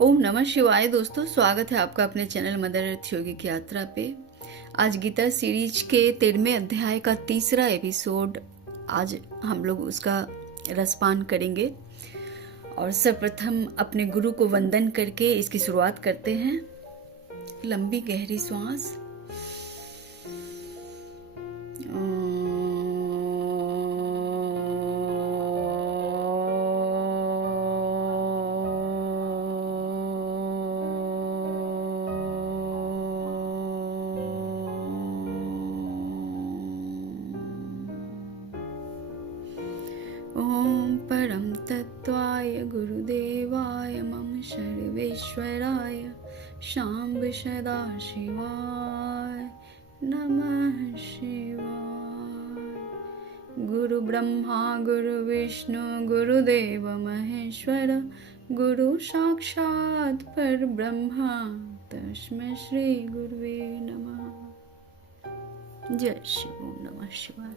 ओम नमः शिवाय। दोस्तों, स्वागत है आपका अपने चैनल मदर अर्थ योगिक यात्रा पे। आज गीता सीरीज के 13वें अध्याय का तीसरा एपिसोड, आज हम लोग उसका रसपान करेंगे। और सर्वप्रथम अपने गुरु को वंदन करके इसकी शुरुआत करते हैं। लंबी गहरी सांस। ओम परम तत्वाय गुरुदेवाय मम सर्वेश्वराय शाम्ब सदा शिवाय नमः शिवाय। गुरु ब्रह्मा गुरु विष्णु गुरुदेव महेश्वर, गुरु साक्षात् परब्रह्मा तस्मै श्री गुरुवे नमः। जय शिव। ओम नमः शिवाय।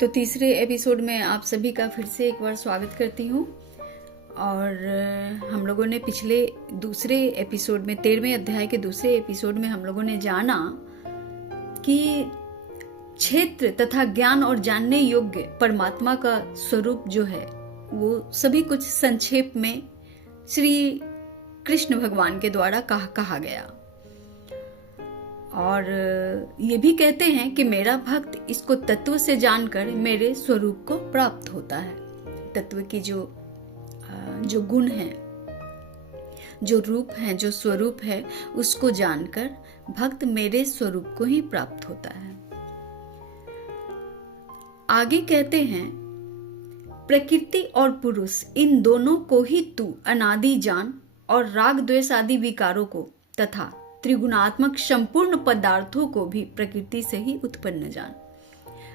तो तीसरे एपिसोड में आप सभी का फिर से एक बार स्वागत करती हूँ। और हम लोगों ने पिछले दूसरे एपिसोड में 13वें अध्याय के दूसरे एपिसोड में हम लोगों ने जाना कि क्षेत्र तथा ज्ञान और जानने योग्य परमात्मा का स्वरूप जो है वो सभी कुछ संक्षेप में श्री कृष्ण भगवान के द्वारा कहा गया। और ये भी कहते हैं कि मेरा भक्त इसको तत्व से जानकर मेरे स्वरूप को प्राप्त होता है। तत्व की जो गुण है, जो रूप है, जो स्वरूप है, उसको जानकर भक्त मेरे स्वरूप को ही प्राप्त होता है। आगे कहते हैं, प्रकृति और पुरुष इन दोनों को ही तू अनादि जान और राग द्वेष आदि विकारों को तथा त्रिगुणात्मक संपूर्ण पदार्थों को भी प्रकृति से ही उत्पन्न जान।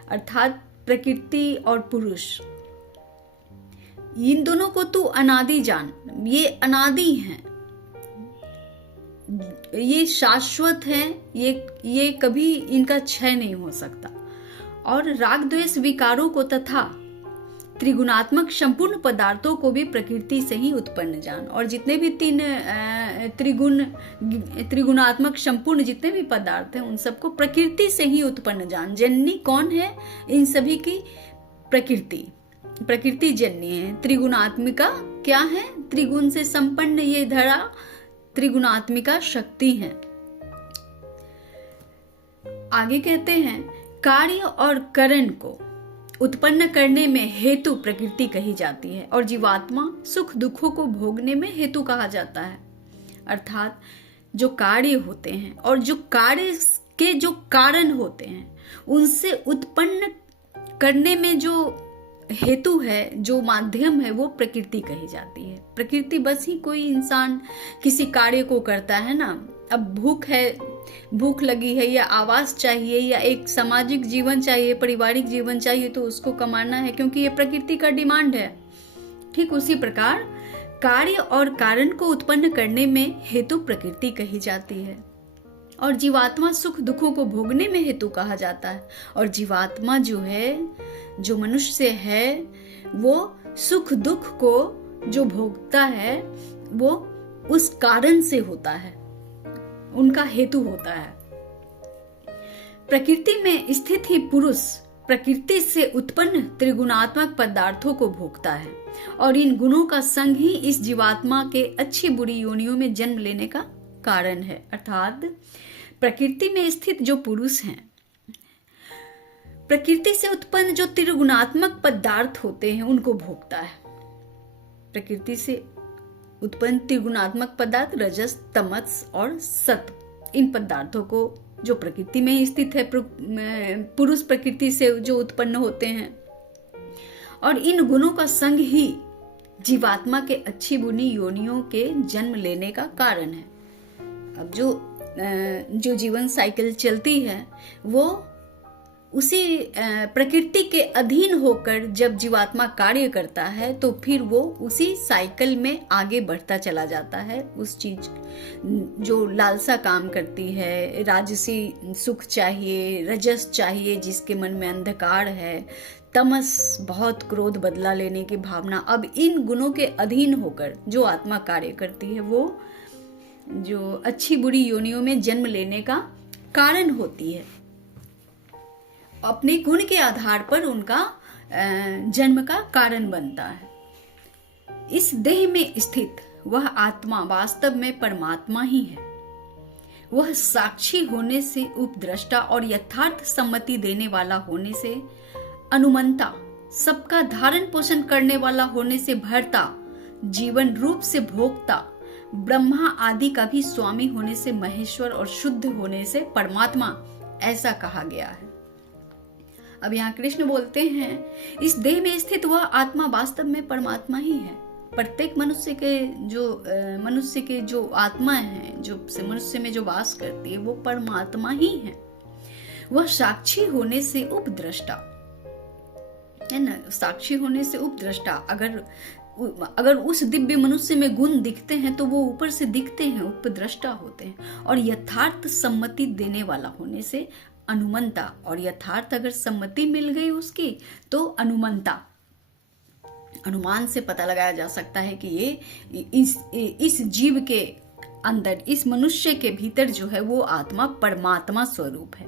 अर्थात प्रकृति और पुरुष इन दोनों को तू अनादि जान। ये अनादि हैं, ये शाश्वत हैं, ये कभी इनका क्षय नहीं हो सकता। और राग द्वेष विकारों को तथा त्रिगुणात्मक संपूर्ण पदार्थों को भी प्रकृति से ही उत्पन्न जान। और जितने भी तीन त्रिगुणात्मक संपूर्ण जितने भी पदार्थ हैं उन सबको प्रकृति से ही उत्पन्न जान। जननी कौन है? इन सभी की प्रकृति जननी है। त्रिगुणात्मिका क्या है? त्रिगुण से संपन्न ये धरा त्रिगुणात्मिका शक्ति है। आगे कहते हैं, कार्य और करण को उत्पन्न करने में हेतु प्रकृति कही जाती है और जीवात्मा सुख दुखों को भोगने में हेतु कहा जाता है। अर्थात जो कार्य होते हैं और जो कार्य के जो कारण होते हैं उनसे उत्पन्न करने में जो हेतु है, जो माध्यम है, वो प्रकृति कही जाती है। प्रकृति बस ही कोई इंसान किसी कार्य को करता है ना। अब भूख है, भूख लगी है, या आवास चाहिए, या एक सामाजिक जीवन चाहिए, पारिवारिक जीवन चाहिए, तो उसको कमाना है क्योंकि ये प्रकृति का डिमांड है। ठीक उसी प्रकार कार्य और कारण को उत्पन्न करने में हेतु प्रकृति कही जाती है और जीवात्मा सुख दुखों को भोगने में हेतु कहा जाता है। और जीवात्मा जो है, जो मनुष्य है, वो सुख दुख को जो भोगता है वो उस कारण से होता है, उनका हेतु होता है। प्रकृति में स्थित ही पुरुष प्रकृति से उत्पन्न त्रिगुणात्मक पदार्थों को भोगता है और इन गुणों का संग ही इस जीवात्मा के अच्छी बुरी योनियों में जन्म लेने का कारण है। अर्थात प्रकृति में स्थित जो पुरुष हैं, प्रकृति से उत्पन्न जो त्रिगुणात्मक पदार्थ होते हैं उनको भोगता है। प्रकृति से उत्पन्न त्रिगुणात्मक पदार्थ रजस, तमस और सत्व, इन पदार्थों को जो प्रकृति में ही स्थित है, पुरुष प्रकृति से जो उत्पन्न होते हैं, और इन गुणों का संग ही जीवात्मा के अच्छी बुरी योनियों के जन्म लेने का कारण है। अब जो जीवन साइकिल चलती है वो उसी प्रकृति के अधीन होकर जब जीवात्मा कार्य करता है तो फिर वो उसी साइकिल में आगे बढ़ता चला जाता है। उस चीज जो लालसा काम करती है, राजसी सुख चाहिए, रजस चाहिए जिसके मन में अंधकार है, तमस, बहुत क्रोध, बदला लेने की भावना, अब इन गुणों के अधीन होकर जो आत्मा कार्य करती है वो जो अच्छी बुरी योनियों में जन्म लेने का कारण होती है। अपने गुण के आधार पर उनका जन्म का कारण बनता है। इस देह में स्थित वह आत्मा वास्तव में परमात्मा ही है। वह साक्षी होने से, उपद्रष्टा और यथार्थ सम्मति देने वाला होने से, अनुमंता, सबका धारण पोषण करने वाला होने से, भर्ता, जीवन रूप से भोक्ता, ब्रह्मा आदि का भी स्वामी होने से, महेश्वर और शुद्ध होने से परमात्मा, ऐसा कहा गया है। अब यहाँ कृष्ण बोलते हैं, इस देह में स्थित वह आत्मा वास्तव में परमात्मा ही है। प्रत्येक मनुष्य के जो आत्मा है, जो मनुष्य में जो वास करती है, वो परमात्मा ही है। वह साक्षी होने से उपद्रष्टा है ना, साक्षी होने से उपद्रष्टा। अगर उस दिव्य मनुष्य में गुण दिखते हैं तो वो ऊपर से दिखते हैं, उपद्रष्टा होते हैं। और यथार्थ सम्मति देने वाला होने से अनुमंता, और यथार्थ अगर सम्मति मिल गई उसकी तो अनुमंता। अनुमान से पता लगाया जा सकता है कि ये इस जीव के अंदर, इस मनुष्य के भीतर जो है वो आत्मा परमात्मा स्वरूप है।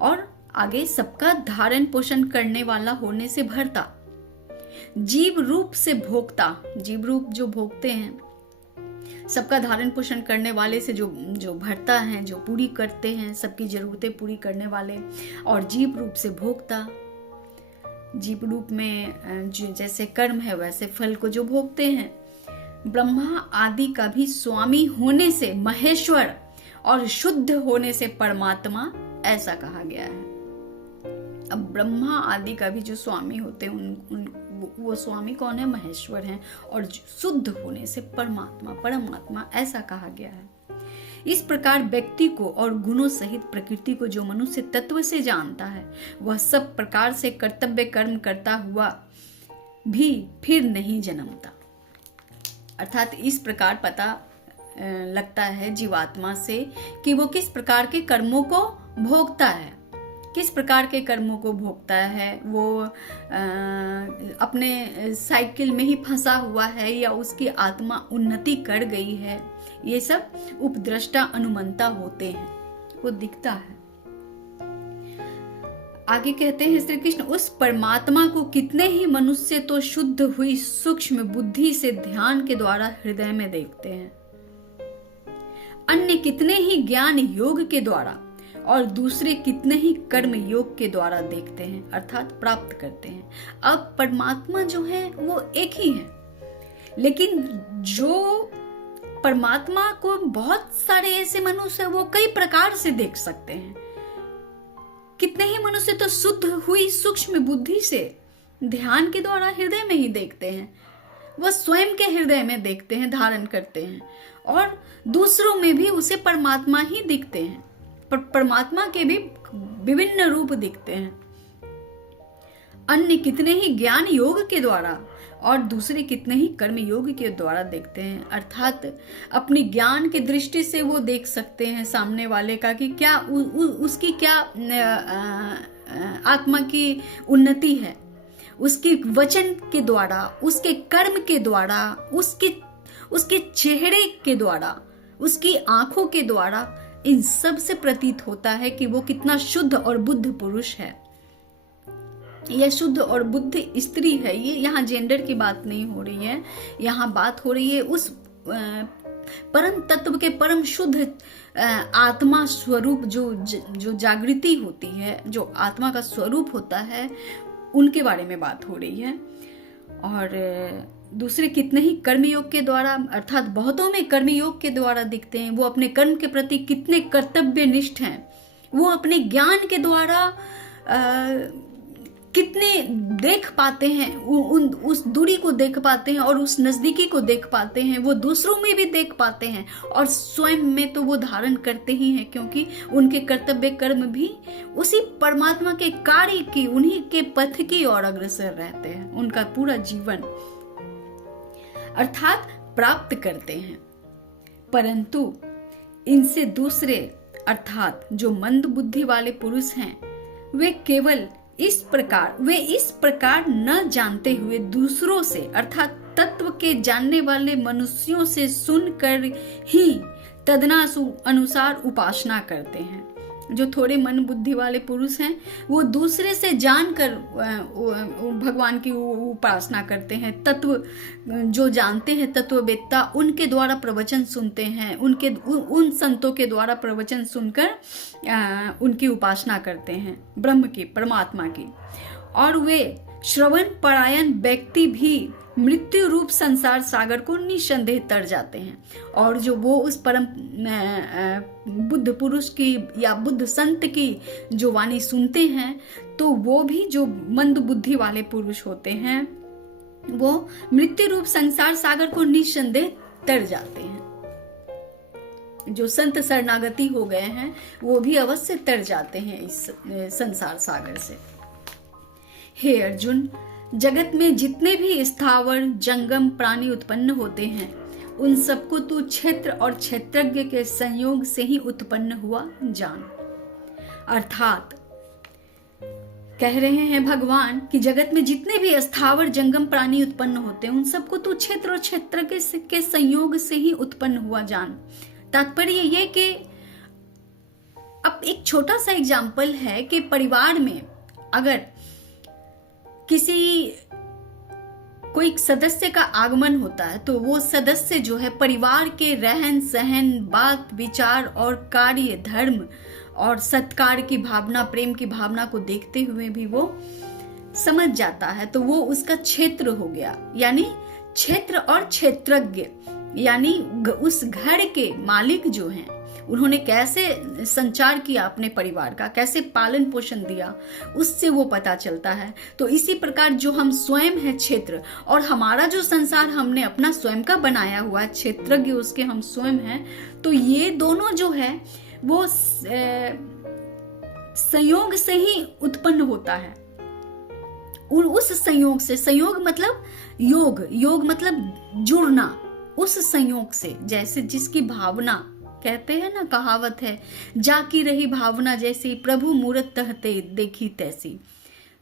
और आगे सबका धारण पोषण करने वाला होने से भरता, जीव रूप से भोक्ता, जीव रूप जो भोगते हैं, सबका धारण पोषण करने वाले से जो भरता है, जो पूरी करते हैं, सबकी जरूरतें पूरी करने वाले, और जीव रूप से भोक्ता, जीव रूप में जैसे कर्म है वैसे फल को जो भोगते हैं। ब्रह्मा आदि का भी स्वामी होने से महेश्वर और शुद्ध होने से परमात्मा, ऐसा कहा गया है। अब ब्रह्मा आदि का भी जो स्वामी होते हैं वो स्वामी कौन है? महेश्वर हैं। और शुद्ध होने से परमात्मा, ऐसा कहा गया है। इस प्रकार व्यक्ति को और गुणों सहित प्रकृति को जो मनुष्य तत्व से जानता है, वह सब प्रकार से कर्तव्य कर्म करता हुआ भी फिर नहीं जन्मता। अर्थात इस प्रकार पता लगता है जीवात्मा से कि वो किस प्रकार के कर्मों को भोगता है, किस प्रकार के कर्मों को भोगता है। वो अपने साइकिल में ही फंसा हुआ है या उसकी आत्मा उन्नति कर गई है, ये सब उपद्रष्टा अनुमंता होते हैं, वो दिखता है। आगे कहते हैं श्री कृष्ण, उस परमात्मा को कितने ही मनुष्य तो शुद्ध हुई सूक्ष्म बुद्धि से ध्यान के द्वारा हृदय में देखते हैं, अन्य कितने ही ज्ञान योग के द्वारा और दूसरे कितने ही कर्म योग के द्वारा देखते हैं, अर्थात प्राप्त करते हैं। अब परमात्मा जो है वो एक ही है, लेकिन जो परमात्मा को बहुत सारे ऐसे मनुष्य वो कई प्रकार से देख सकते हैं। कितने ही मनुष्य तो शुद्ध हुई सूक्ष्म बुद्धि से ध्यान के द्वारा हृदय में ही देखते हैं, वह स्वयं के हृदय में देखते हैं, धारण करते हैं, और दूसरों में भी उसे परमात्मा ही दिखते हैं। परमात्मा के भी विभिन्न रूप दिखते हैं। अन्य कितने ही ज्ञान योग के द्वारा और दूसरे कितने ही कर्म योग के द्वारा देखते हैं, अर्थात अपनी ज्ञान की दृष्टि से वो देख सकते हैं सामने वाले का कि क्या उसकी क्या आत्मा की उन्नति है, उसके वचन के द्वारा, उसके कर्म के द्वारा, उसके चेहरे के द्वारा, उसकी आंखों के द्वारा, इन सब से प्रतीत होता है कि वो कितना शुद्ध और बुद्ध पुरुष है। यह शुद्ध और बुद्ध स्त्री है। ये यहाँ जेंडर की बात नहीं हो रही है, यहाँ बात हो रही है उस परम तत्व के परम शुद्ध आत्मा स्वरूप जो जागृति होती है, जो आत्मा का स्वरूप होता है, उनके बारे में बात हो रही है। और दूसरे कितने ही कर्मयोग के द्वारा, अर्थात बहुतों में कर्मयोग के द्वारा दिखते हैं। वो अपने कर्म के प्रति कितने कर्तव्यनिष्ठ हैं, वो अपने ज्ञान के द्वारा कितने देख पाते हैं, उस दूरी को देख पाते हैं और उस नजदीकी को देख पाते हैं, वो दूसरों में भी देख पाते हैं और स्वयं में तो वो धारण करते ही हैं, क्योंकि उनके कर्तव्य कर्म भी उसी परमात्मा के कार्य की, उन्हीं के पथ की ओर अग्रसर रहते हैं। उनका पूरा जीवन अर्थात प्राप्त करते हैं। परंतु इनसे दूसरे अर्थात जो मंद बुद्धि वाले पुरुष हैं, वे केवल इस प्रकार न जानते हुए दूसरों से अर्थात तत्व के जानने वाले मनुष्यों से सुनकर ही तदनुसार उपासना करते हैं। जो थोड़े मन बुद्धि वाले पुरुष हैं वो दूसरे से जानकर भगवान की उपासना करते हैं। तत्व जो जानते हैं, तत्ववेत्ता, उनके द्वारा प्रवचन सुनते हैं, उन संतों के द्वारा प्रवचन सुनकर उनकी उपासना करते हैं, ब्रह्म की, परमात्मा की। और वे श्रवण परायण व्यक्ति भी मृत्यु रूप संसार सागर को निसंदेह तर जाते हैं। और जो वो उस परम बुद्ध पुरुष की या बुद्ध संत की जो वाणी सुनते हैं, तो वो भी जो मंद बुद्धि वाले पुरुष होते हैं वो मृत्यु रूप संसार सागर को निसंदेह तर जाते हैं। जो संत शरणागति हो गए हैं वो भी अवश्य तर जाते हैं इस संसार सागर से। हे अर्जुन, जगत में जितने भी स्थावर जंगम प्राणी उत्पन्न होते हैं उन सबको तू क्षेत्र और क्षेत्रज्ञ के संयोग से ही उत्पन्न हुआ जान। अर्थात कह रहे हैं भगवान कि जगत में जितने भी स्थावर जंगम प्राणी उत्पन्न होते हैं उन सबको तू क्षेत्र और क्षेत्र के संयोग से ही उत्पन्न हुआ जान। तात्पर्य ये कि अब एक छोटा सा एग्जाम्पल है कि परिवार में अगर कोई सदस्य का आगमन होता है तो वो सदस्य जो है परिवार के रहन सहन, बात विचार और कार्य, धर्म और सत्कार की भावना, प्रेम की भावना को देखते हुए भी वो समझ जाता है, तो वो उसका क्षेत्र हो गया। यानी क्षेत्र और क्षेत्रज्ञ, यानी उस घर के मालिक जो हैं उन्होंने कैसे संचार किया अपने परिवार का, कैसे पालन पोषण दिया, उससे वो पता चलता है। तो इसी प्रकार जो हम स्वयं है क्षेत्र, और हमारा जो संसार हमने अपना स्वयं का बनाया हुआ है, क्षेत्रज्ञ उसके हम स्वयं हैं। तो ये दोनों जो है वो संयोग से ही उत्पन्न होता है। उस संयोग से, संयोग मतलब योग मतलब जुड़ना, उस संयोग से, जैसे जिसकी भावना, कहते हैं ना, कहावत है, जाकी रही भावना जैसी प्रभु मूरत तहते देखी तैसी।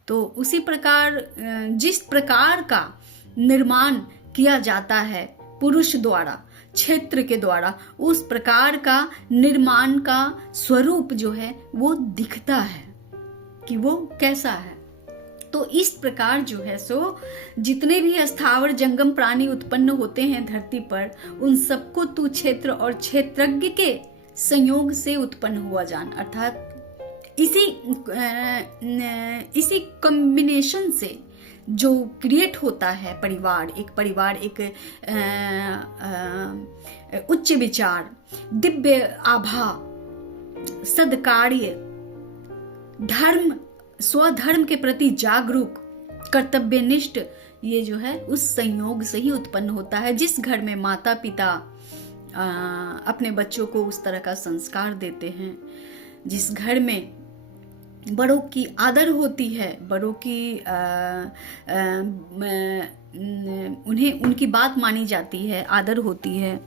तो उसी प्रकार जिस प्रकार का निर्माण किया जाता है पुरुष द्वारा, क्षेत्र के द्वारा, उस प्रकार का निर्माण का स्वरूप जो है वो दिखता है कि वो कैसा है। तो इस प्रकार जो है सो जितने भी स्थावर जंगम प्राणी उत्पन्न होते हैं धरती पर, उन सबको तू क्षेत्र और क्षेत्रज्ञ के संयोग से उत्पन्न हुआ जान। अर्थात इसी कॉम्बिनेशन से जो क्रिएट होता है परिवार, एक उच्च विचार, दिव्य आभा, सद्कार्य, धर्म, स्वधर्म के प्रति जागरूक, कर्तव्यनिष्ठ, ये जो है उस संयोग से ही उत्पन्न होता है। जिस घर में माता पिता अपने बच्चों को उस तरह का संस्कार देते हैं, जिस घर में बड़ों की आदर होती है, बड़ों की उन्हें उनकी बात मानी जाती है, आदर होती है,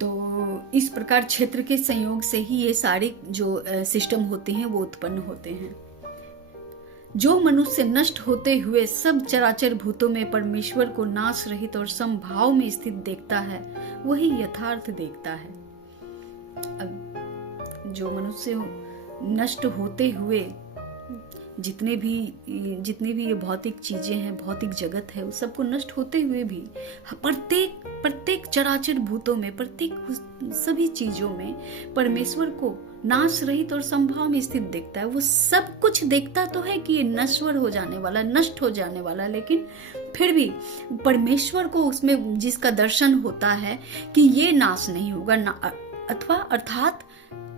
तो इस प्रकार क्षेत्र के संयोग से ही ये सारे जो सिस्टम होते हैं वो उत्पन्न होते हैं। जो मनुष्य नष्ट होते हुए सब चराचर भूतों में परमेश्वर को नाश रहित और समभाव में स्थित देखता है, वही यथार्थ देखता है। अब जो मनुष्य नष्ट होते हुए जितने भी ये भौतिक चीजें हैं, भौतिक जगत है, उस सबको नष्ट होते हुए भी प्रत्येक चराचर भूतों में, प्रत्येक सभी चीजों में परमेश्वर को नाश रहित और संभाव में स्थित देखता है। वो सब कुछ देखता तो है कि ये नश्वर हो जाने वाला, नष्ट हो जाने वाला, लेकिन फिर भी परमेश्वर को उसमें जिसका दर्शन होता है कि ये नाश नहीं होगा, अर्थात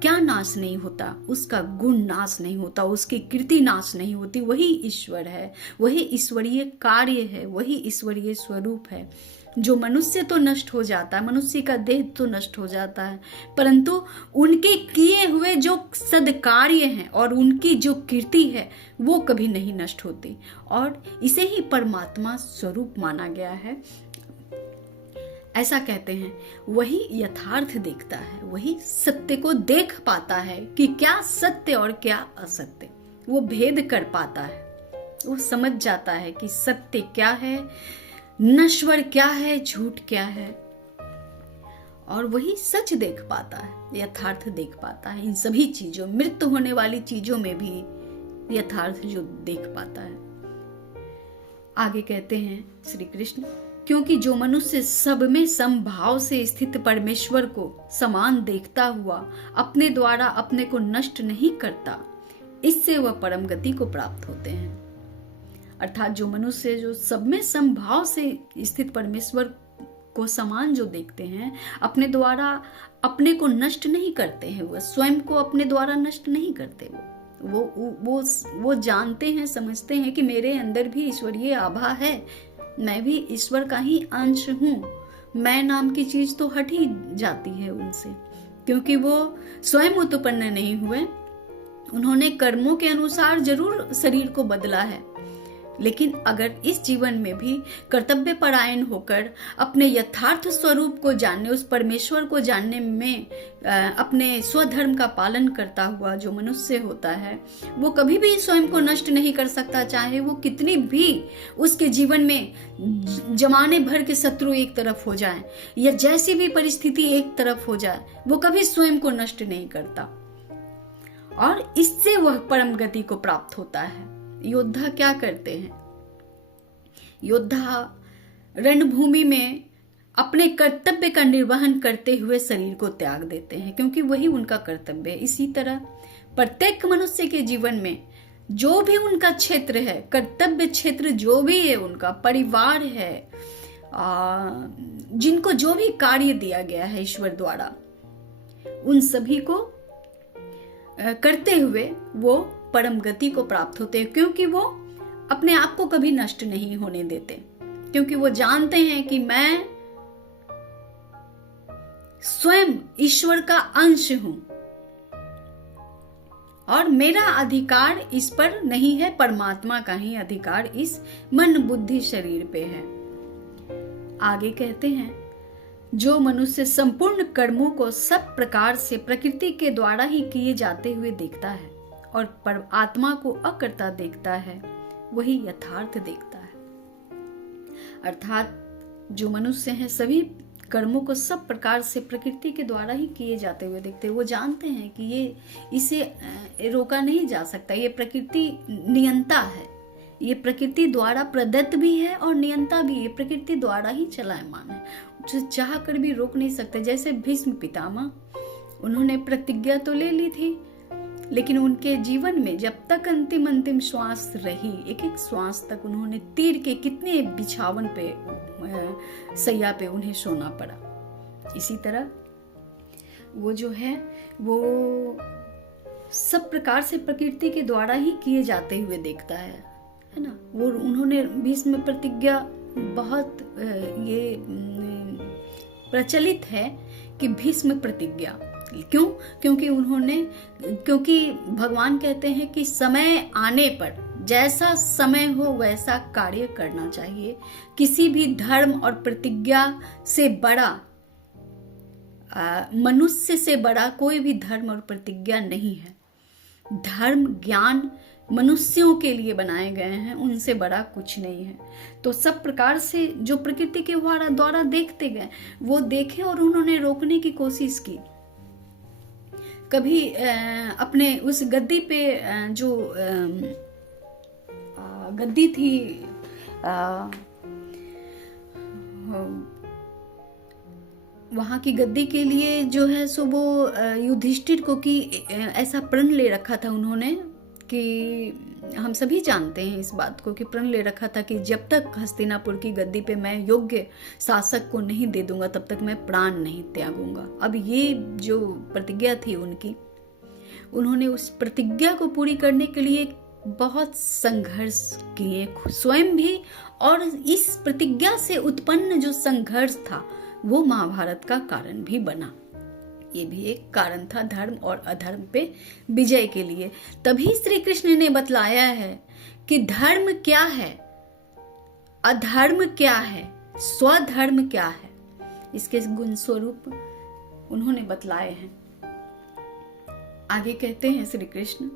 क्या नाश नहीं होता, उसका गुण नाश नहीं होता, उसकी कृति नाश नहीं होती, वही ईश्वर है, वही ईश्वरीय कार्य है, वही ईश्वरीय स्वरूप है। जो मनुष्य तो नष्ट हो जाता है, मनुष्य का देह तो नष्ट हो जाता है, परंतु उनके किए हुए जो सद्कार्य हैं और उनकी जो कीर्ति है वो कभी नहीं नष्ट होती, और इसे ही परमात्मा स्वरूप माना गया है। ऐसा कहते हैं, वही यथार्थ देखता है, वही सत्य को देख पाता है कि क्या सत्य और क्या असत्य। वो भेद कर पाता है, वो समझ जाता है कि सत्य क्या है, नश्वर क्या है, झूठ क्या है, और वही सच देख पाता है, यथार्थ देख पाता है। इन सभी चीजों, मृत्यु होने वाली चीजों में भी यथार्थ जो देख पाता है। आगे कहते हैं श्री कृष्ण, क्योंकि जो मनुष्य सब में समभाव से स्थित परमेश्वर को समान देखता हुआ अपने द्वारा अपने को नष्ट नहीं करता, इससे वह परम गति को प्राप्त होते हैं। अर्थात जो मनुष्य जो सब में समभाव से स्थित परमेश्वर को समान जो देखते हैं, अपने द्वारा अपने को नष्ट नहीं करते हैं, वह स्वयं को अपने द्वारा नष्ट नहीं करते। वो जानते हैं, समझते हैं कि मेरे अंदर भी ईश्वरीय आभा है, मैं भी ईश्वर का ही अंश हूँ। मैं नाम की चीज तो हट ही जाती है उनसे, क्योंकि वो स्वयं उत्पन्न नहीं हुए। उन्होंने कर्मों के अनुसार जरूर शरीर को बदला है, लेकिन अगर इस जीवन में भी कर्तव्य परायण होकर अपने यथार्थ स्वरूप को जानने, उस परमेश्वर को जानने में अपने स्वधर्म का पालन करता हुआ जो मनुष्य होता है, वो कभी भी स्वयं को नष्ट नहीं कर सकता। चाहे वो कितनी भी उसके जीवन में जमाने भर के शत्रु एक तरफ हो जाए या जैसी भी परिस्थिति एक तरफ हो जाए, वो कभी स्वयं को नष्ट नहीं करता, और इससे वह परम गति को प्राप्त होता है। योद्धा क्या करते हैं? योद्धा रणभूमि में अपने कर्तव्य का निर्वहन करते हुए शरीर को त्याग देते हैं, क्योंकि वही उनका कर्तव्य है। इसी तरह प्रत्येक मनुष्य के जीवन में जो भी उनका क्षेत्र है, कर्तव्य क्षेत्र जो भी है, उनका परिवार है, जिनको जो भी कार्य दिया गया है ईश्वर द्वारा, उन सभी को करते हुए वो परम गति को प्राप्त होते हैं, क्योंकि वो अपने आप को कभी नष्ट नहीं होने देते, क्योंकि वो जानते हैं कि मैं स्वयं ईश्वर का अंश हूं और मेरा अधिकार इस पर नहीं है, परमात्मा का ही अधिकार इस मन बुद्धि शरीर पे है। आगे कहते हैं, जो मनुष्य संपूर्ण कर्मों को सब प्रकार से प्रकृति के द्वारा ही किए जाते हुए देखता है और पर आत्मा को अकर्ता देखता है, वही यथार्थ देखता है। अर्थात जो मनुष्य हैं सभी कर्मों को सब प्रकार से प्रकृति के द्वारा ही किए जाते हुए देखते हैं। वो जानते हैं कि इसे रोका नहीं जा सकता, ये प्रकृति नियंता है, ये प्रकृति द्वारा प्रदत्त भी है और नियंता भी, ये प्रकृति द्वारा ही चलायमान है, उसे चाह कर भी रोक नहीं सकते। जैसे भीष्म पितामह, उन्होंने प्रतिज्ञा तो ले ली थी, लेकिन उनके जीवन में जब तक अंतिम श्वास रही, एक एक श्वास तक उन्होंने तीर के कितने बिछावन पे, सैया पे उन्हें सोना पड़ा। इसी तरह वो जो है वो सब प्रकार से प्रकृति के द्वारा ही किए जाते हुए देखता है ना। वो उन्होंने भीष्म प्रतिज्ञा बहुत ये प्रचलित है कि भीष्म प्रतिज्ञा, क्यों? क्योंकि भगवान कहते हैं कि समय आने पर जैसा समय हो वैसा कार्य करना चाहिए। किसी भी धर्म और प्रतिज्ञा से बड़ा, मनुष्य से बड़ा कोई भी धर्म और प्रतिज्ञा नहीं है। धर्म ज्ञान मनुष्यों के लिए बनाए गए हैं, उनसे बड़ा कुछ नहीं है। तो सब प्रकार से जो प्रकृति के द्वारा देखते गए, वो देखे और उन्होंने रोकने की कोशिश की। कभी अपने उस गद्दी पे जो गद्दी थी, वहां की गद्दी के लिए जो है सो वो युधिष्ठिर को कि ऐसा प्रण ले रखा था उन्होंने, कि हम सभी जानते हैं इस बात को, कि प्रण ले रखा था कि जब तक हस्तिनापुर की गद्दी पे मैं योग्य शासक को नहीं दे दूंगा तब तक मैं प्राण नहीं त्यागूंगा। अब ये जो प्रतिज्ञा थी उनकी, उन्होंने उस प्रतिज्ञा को पूरी करने के लिए बहुत संघर्ष किए स्वयं भी, और इस प्रतिज्ञा से उत्पन्न जो संघर्ष था वो महाभारत का कारण भी बना। ये भी एक कारण था धर्म और अधर्म पे विजय के लिए। तभी श्री कृष्ण ने बतलाया है कि धर्म क्या है, अधर्म क्या है, स्वधर्म क्या है, इसके गुण स्वरूप उन्होंने बतलाए हैं। आगे कहते हैं श्री कृष्ण,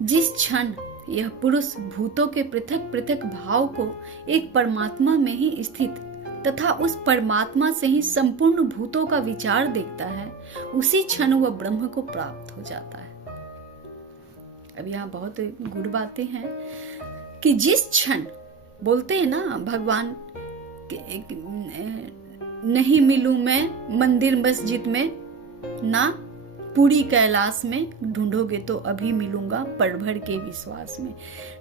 जिस क्षण यह पुरुष भूतों के पृथक पृथक भाव को एक परमात्मा में ही स्थित तथा उस परमात्मा से ही संपूर्ण भूतों का विचार देखता है, उसी क्षण वह ब्रह्म को प्राप्त हो जाता है। अब यहाँ बहुत गुड़ बातें हैं कि जिस क्षण बोलते हैं ना भगवान नहीं मिलूं मैं मंदिर मस्जिद में, ना पूरी कैलाश में, ढूंढोगे तो अभी मिलूंगा पढ़ भर के विश्वास में।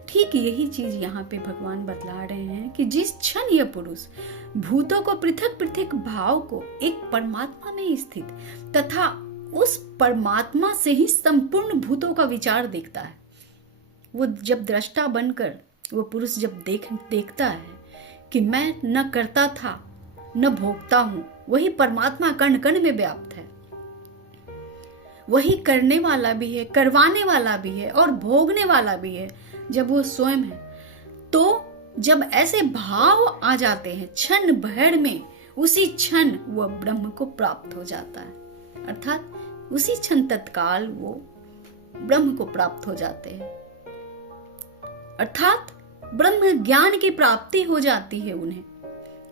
ठीक यही चीज यहाँ पे भगवान बतला रहे हैं कि जिस क्षण यह पुरुष भूतों को पृथक पृथक भाव को एक परमात्मा में स्थित तथा उस परमात्मा से ही संपूर्ण भूतों का विचार देखता है, वो जब दृष्टा बनकर वो पुरुष जब देखता है कि मैं न करता था न भोगता हूं, वही परमात्मा कण कण में व्याप्त है, वही करने वाला भी है, करवाने वाला भी है और भोगने वाला भी है, जब वो स्वयं है। तो जब ऐसे भाव आ जाते हैं क्षण भर में, उसी क्षण वह ब्रह्म को प्राप्त हो जाता है, अर्थात उसी क्षण तत्काल वो ब्रह्म को प्राप्त हो जाते हैं, अर्थात ब्रह्म ज्ञान की प्राप्ति हो जाती है उन्हें।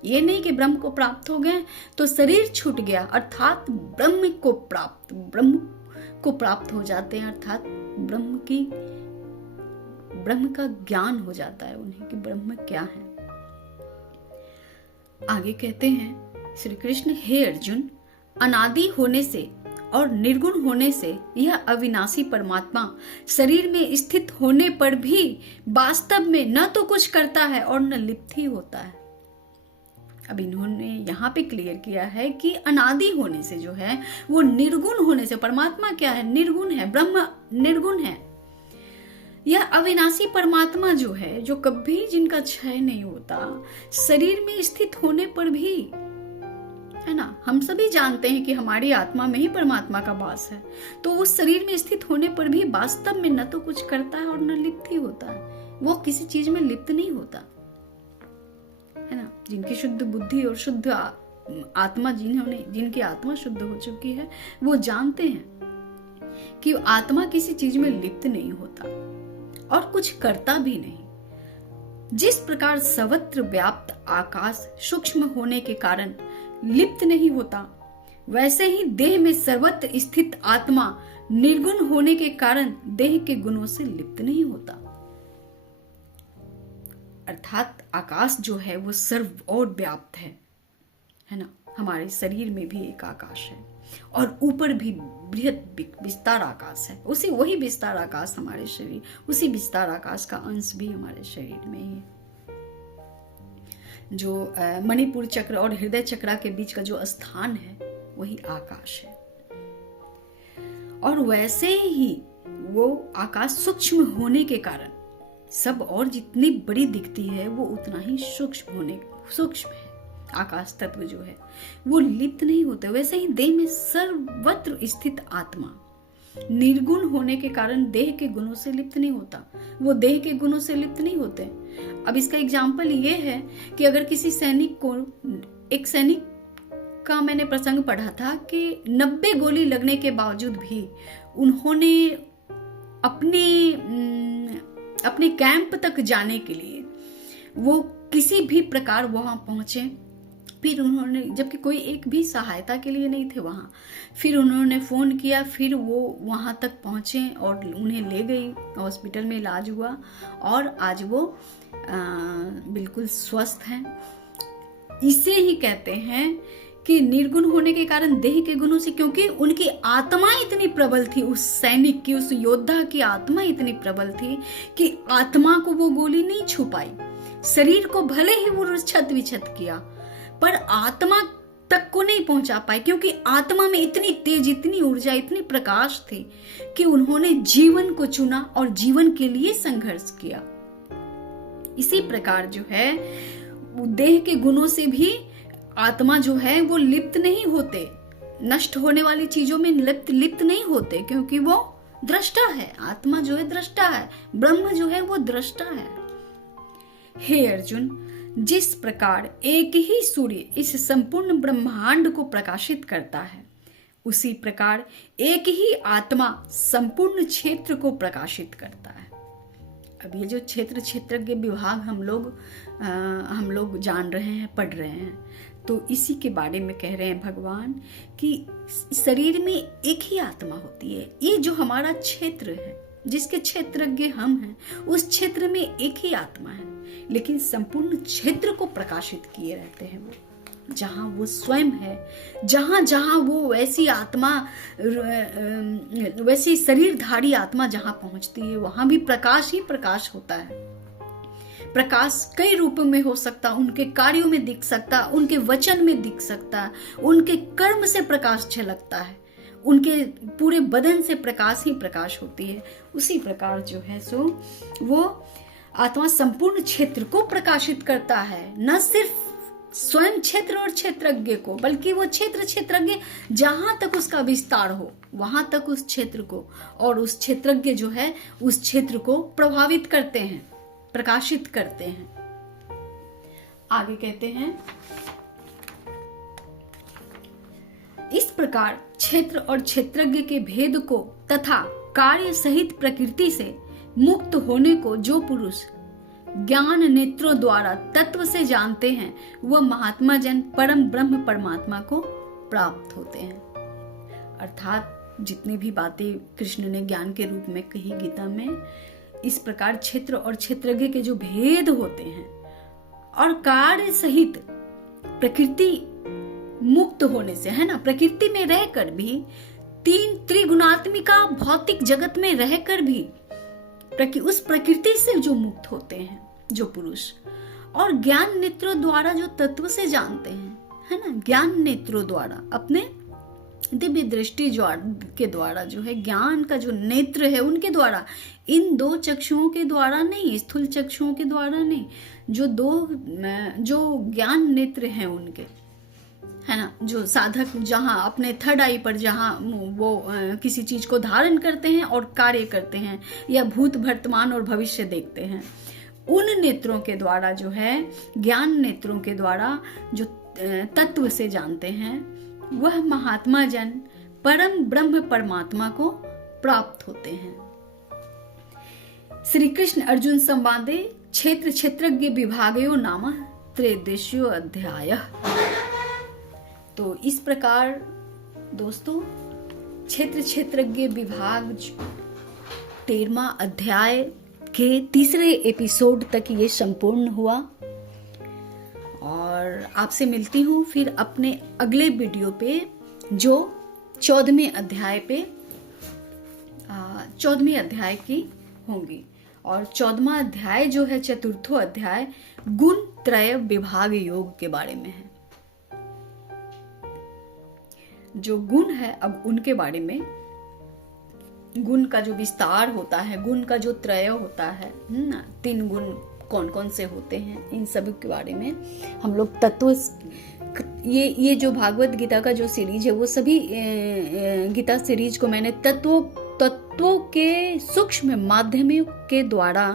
ये नहीं कि ब्रह्म को प्राप्त हो गए तो शरीर छूट गया, अर्थात ब्रह्म को प्राप्त हो जाते हैं, अर्थात ब्रह्म का ज्ञान हो जाता है उन्हें कि ब्रह्म क्या है। आगे कहते हैं श्री कृष्ण, हे अर्जुन, अनादि होने से और निर्गुण होने से यह अविनाशी परमात्मा शरीर में स्थित होने पर भी वास्तव में न तो कुछ करता है और न लिप्त ही होता है। अब इन्होंने यहाँ पे क्लियर किया है कि अनादि होने से जो है वो निर्गुण होने से, परमात्मा क्या है? निर्गुण है, ब्रह्म निर्गुण है। यह अविनाशी परमात्मा जो है, जो कभी जिनका क्षय नहीं होता, शरीर में स्थित होने पर भी, है ना, हम सभी जानते हैं कि हमारी आत्मा में ही परमात्मा का वास है, तो उस शरीर में स्थित होने पर भी वास्तव में न तो कुछ करता है और न लिप्त ही होता है। वो किसी चीज में लिप्त नहीं होता, है ना। जिनकी शुद्ध बुद्धि और शुद्ध आत्मा, जिनकी आत्मा शुद्ध हो चुकी है, वो जानते हैं कि आत्मा किसी चीज में लिप्त नहीं होता और कुछ करता भी नहीं। जिस प्रकार सर्वत्र व्याप्त आकाश सूक्ष्म होने के कारण लिप्त नहीं होता, वैसे ही देह में सर्वत्र स्थित आत्मा निर्गुण होने के कारण देह के गुणों से लिप्त नहीं होता। अर्थात आकाश जो है वो सर्व और व्याप्त है ना। हमारे शरीर में भी एक आकाश है और ऊपर भी बृहद विस्तार आकाश है। वही विस्तार आकाश हमारे शरीर, उसी विस्तार आकाश का अंश भी हमारे शरीर में ही है। जो मणिपुर चक्र और हृदय चक्र के बीच का जो स्थान है वही आकाश है। और वैसे ही वो आकाश सूक्ष्म होने के कारण सब और जितनी बड़ी दिखती है वो उतना ही सूक्ष्म है। आकाश तत्व जो है वो लिप्त नहीं होते। वैसे ही देह में सर्वत्र स्थित आत्मा निर्गुण होने के कारण देह के गुणों से लिप्त नहीं होता, वो देह के गुणों से लिप्त नहीं होते। अब इसका एग्जाम्पल ये है कि अगर किसी सैनिक को, एक सैनिक का मैंने प्रसंग पढ़ा था कि 90 गोली लगने के बावजूद भी उन्होंने अपने कैंप तक जाने के लिए वो किसी भी प्रकार वहां पहुंचे। फिर उन्होंने, जबकि कोई एक भी सहायता के लिए नहीं थे वहां, फिर उन्होंने फोन किया, फिर वो वहां तक पहुंचे और उन्हें ले गई, हॉस्पिटल में इलाज हुआ और आज वो बिल्कुल स्वस्थ हैं। इसे ही कहते हैं कि निर्गुण होने के कारण देह के गुणों से, क्योंकि उनकी आत्मा इतनी प्रबल थी, उस सैनिक की, उस योद्धा की आत्मा इतनी प्रबल थी कि आत्मा को वो गोली नहीं छू पाई। शरीर को भले ही वो छत विछत किया पर आत्मा तक को नहीं पहुंचा पाई, क्योंकि आत्मा में इतनी तेज, इतनी ऊर्जा, इतनी प्रकाश थी कि उन्होंने जीवन को चुना और जीवन के लिए संघर्ष किया। इसी प्रकार जो है देह के गुणों से भी आत्मा जो है वो लिप्त नहीं होते, नष्ट होने वाली चीजों में लिप्त नहीं होते, क्योंकि वो दृष्टा है। आत्मा जो है दृष्टा है, ब्रह्म जो है वो दृष्टा है। हे अर्जुन, जिस प्रकार एक ही सूर्य इस संपूर्ण ब्रह्मांड को प्रकाशित करता है, उसी प्रकार एक ही आत्मा संपूर्ण क्षेत्र को प्रकाशित करता है। अब ये जो क्षेत्र क्षेत्रज्ञ विभाग हम लोग जान रहे हैं, पढ़ रहे हैं, तो इसी के बारे में कह रहे हैं भगवान कि शरीर में एक ही आत्मा होती है। ये जो हमारा क्षेत्र है, जिसके क्षेत्रज्ञ हम हैं, उस क्षेत्र में एक ही आत्मा है, लेकिन संपूर्ण क्षेत्र को प्रकाशित किए रहते हैं। वो जहाँ वो स्वयं है, जहाँ जहाँ वो वैसी आत्मा, वैसी शरीरधारी आत्मा जहाँ पहुँचती है, वहाँ भी प्रकाश ही प्रकाश होता है। प्रकाश कई रूपों में हो सकता, उनके कार्यों में दिख सकता, उनके वचन में दिख सकता, उनके कर्म से प्रकाश झलकता है, उनके पूरे बदन से प्रकाश ही प्रकाश होती है। उसी प्रकार जो है सो वो आत्मा संपूर्ण क्षेत्र को प्रकाशित करता है, न सिर्फ स्वयं क्षेत्र और क्षेत्रज्ञ को, बल्कि वो क्षेत्र क्षेत्रज्ञ जहां तक उसका विस्तार हो वहां तक उस क्षेत्र को, और उस क्षेत्रज्ञ जो है उस क्षेत्र को प्रभावित करते हैं, प्रकाशित करते हैं। आगे कहते हैं, इस प्रकार क्षेत्र और क्षेत्रज्ञ के भेद को तथा कार्य सहित प्रकृति से मुक्त होने को जो पुरुष ज्ञान नेत्रों द्वारा तत्व से जानते हैं, वह महात्मा जन परम ब्रह्म परमात्मा को प्राप्त होते हैं। अर्थात जितनी भी बातें कृष्ण ने ज्ञान के रूप में कही गीता में, इस प्रकार क्षेत्र और क्षेत्रज्ञ के जो भेद होते हैं और कार्य सहित प्रकृति मुक्त होने से, है ना, प्रकृति में रहकर भी, तीन त्रिगुणात्मिका भौतिक जगत में रहकर भी उस प्रकृति से जो मुक्त होते हैं जो पुरुष, और ज्ञान नेत्रों द्वारा जो तत्व से जानते हैं, है ना, ज्ञान नेत्रों द्वारा, अपने दिव्य दृष्टि के द्वारा, जो है ज्ञान का जो नेत्र है उनके द्वारा, इन दो चक्षुओं के द्वारा नहीं, स्थूल चक्षुओं के द्वारा नहीं, जो ज्ञान नेत्र हैं उनके, है ना, जो साधक जहाँ अपने थर्ड आई पर जहाँ वो किसी चीज को धारण करते हैं और कार्य करते हैं, या भूत वर्तमान और भविष्य देखते हैं, उन नेत्रों के द्वारा, जो है ज्ञान नेत्रों के द्वारा जो तत्व से जानते हैं, वह महात्मा जन परम ब्रह्म परमात्मा को प्राप्त होते हैं। श्री कृष्ण अर्जुन संवादे क्षेत्र क्षेत्रज्ञ विभागयो नाम त्रयोदशो अध्याय। तो इस प्रकार दोस्तों क्षेत्र क्षेत्रज्ञ विभाग 13वां अध्याय के तीसरे एपिसोड तक ये संपूर्ण हुआ, और आपसे मिलती हूँ फिर अपने अगले वीडियो पे, जो 14वें अध्याय पे 14वें अध्याय की होंगी। और 14वां अध्याय जो है, चतुर्थो अध्याय, गुण त्रय विभाग योग के बारे में है। जो गुण है, अब उनके बारे में, गुण का जो विस्तार होता है, गुण का जो त्रय होता है ना, 3 गुण कौन कौन से होते हैं, इन सब के बारे में हम लोग तत्व, ये जो भागवत गीता का जो सीरीज है, वो सभी गीता सीरीज को मैंने तत्वों के सूक्ष्म माध्यमों के द्वारा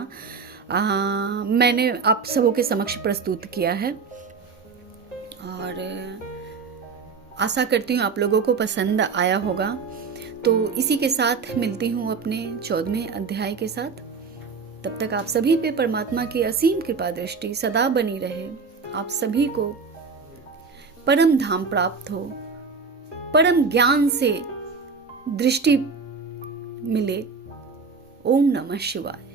मैंने आप सबों के समक्ष प्रस्तुत किया है, और आशा करती हूँ आप लोगों को पसंद आया होगा। तो इसी के साथ मिलती हूँ अपने 14वें अध्याय के साथ। तब तक आप सभी पे परमात्मा की असीम कृपा दृष्टि सदा बनी रहे। आप सभी को परम धाम प्राप्त हो, परम ज्ञान से दृष्टि मिले। ओम नमः शिवाय।